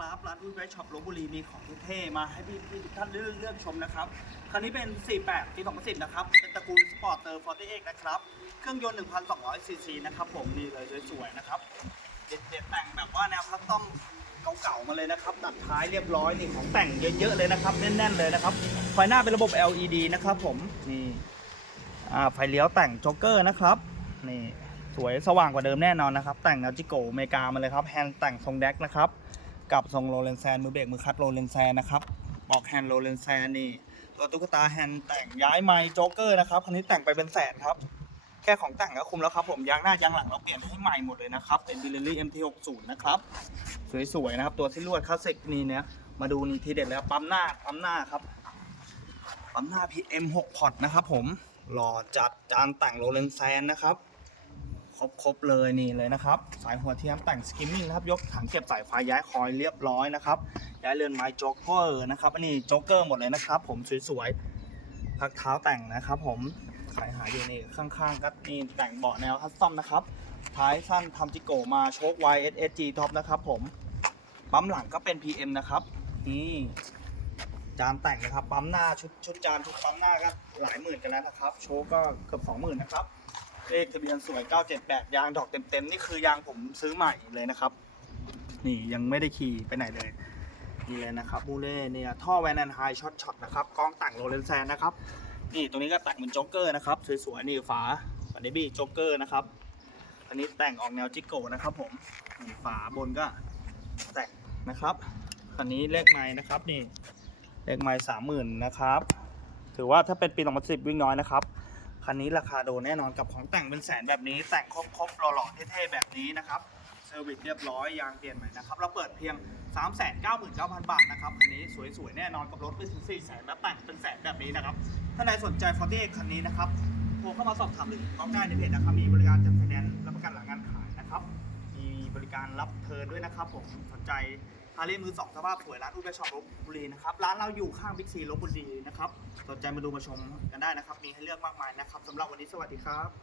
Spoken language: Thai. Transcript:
ร้านอุ้ยไวช็อปลบบุรีมีของเท่มาให้พี่พี่ทุกท่านเลือกเลือกชมนะครับคันนี้เป็น 48ปี2010 นะครับ เป็นตระกูลสปอร์ตเตอร์48นะครับ เครื่องยนต์ 1,200ซีซีนะครับผมนี่เลยสวยๆนะครับเด็ดๆแต่งแบบว่าแนวคัสตอมเก่าๆมาเลยนะครับตัดท้ายเรียบร้อยนี่ของแต่งเยอะๆเลยนะครับแน่นๆเลยนะครับไฟหน้าเป็นระบบ LED นะครับผมนี่ไฟเลี้ยวแต่งโจ๊กเกอร์นะครับนี่สวยสว่างกว่าเดิมแน่นอนนะครับ แต่งนาจิโกอเมริกามาเลยครับแฮนด์แต่งทรงแดกนะครับ กับทรงโรเลนแซนมือเบรกมือคัดโรเลนแซนนะครับบอกแฮนด์โรเลนแซนนี่ตัวตุ๊กตาแฮนด์แต่งย้ายไมค์โจ๊กเกอร์นะครับคันนี้แต่งไปเป็นแสนครับ แค่ของแต่งก็คุ้มแล้วครับผมยางหน้ายางหลังเราเปลี่ยนให้ใหม่หมดเลยนะครับ เป็น b i l l y MT60 นะครับ สวยๆนะครับ ตัวที่ลวดคลาสสิกนี่เนี่ยมาดูนี่ทีเด็ดแล้วปั๊มหน้าปั๊มหน้าครับปั๊มหน้า PM6 พอตนะครับผมหล่อจัดจานแต่งโรเลนแซนนะครับ ครบๆเลยนี่เลยนะครับ สายหัวเทียมแต่งสกิมมิ่งนะครับ ยกถังเก็บสายไฟย้ายคอยเรียบร้อยนะครับ ย้ายเรือนไม้โจ๊กเกอร์นะครับ อันนี้โจ๊กเกอร์หมดเลยนะครับ ผมสวยๆ พักเท้าแต่งนะครับ ผมขายหาอยู่นี่ข้างๆก็นี่แต่งเบาะแนวคัสตอมนะครับ ท้ายสั้นทำจิโกมาโชค YSSG ท็อปนะครับ ผมปั๊มหลังก็เป็น PM นะครับนี่จานแต่งนะครับปั๊มหน้าชุดชุดจานชุดปั๊มหน้าก็หลายหมื่นกันแล้วนะครับ โชคก็เกือบ20,000นะครับ เลขทะเบียนสวย 978 ยางดอกเต็มๆ นี่คือยางผมซื้อใหม่เลยนะครับ นี่ยังไม่ได้ขี่ไปไหนเลยนี่เลยนะครับบูเล่เนี่ยท่อแวนแอนไฮช็อตช็อตนะครับกล้องต่งโรเลนแซนนะครับ นี่ตรงนี้ก็แต่งเหมือนโจ๊กเกอร์นะครับ สวยๆ นี่ฝาฝาเดบี้โจ๊กเกอร์นะครับ อันนี้แต่งออกแนวจิกโก้นะครับผมนี่ฝาบนก็แต่งนะครับอันนี้เลขไม้นะครับนี่เลขไม้สามหมื่นนะครับ ถือว่าถ้าเป็นปี2010วิ่งน้อยนะครับ คันนี้ราคาโดนแน่นอนกับของแต่งเป็นแสนแบบนี้ แต่งครบๆหล่อๆเท่ๆแบบนี้นะครับเซอร์วิสเรียบร้อยยางเปลี่ยนใหม่นะครับเราเปิดเพียง 399,000 บาทนะครับคันนี้สวยๆแน่นอนกับรถไปถึง4แสนและแต่งเป็นแสนแบบนี้นะครับถ้าใครสนใจฟอร์ตี้คันนี้นะครับโทรเข้ามาสอบถามหรือต้องได้ในเพจนะครับมีบริการจัดไฟแนนซ์รับประกันหลังงานขายนะครับมีบริการรับเทิร์นด้วยนะครับผมสนใจ ฮาร์เลย์มือสองสภาพสวยร้านอุเบช็อปลบบุรีนะครับ ร้านเราอยู่ข้างบิ๊กซีลบบุรีนะครับ สนใจมาดูมาชมกันได้นะครับ มีให้เลือกมากมายนะครับสำหรับวันนี้สวัสดีครับ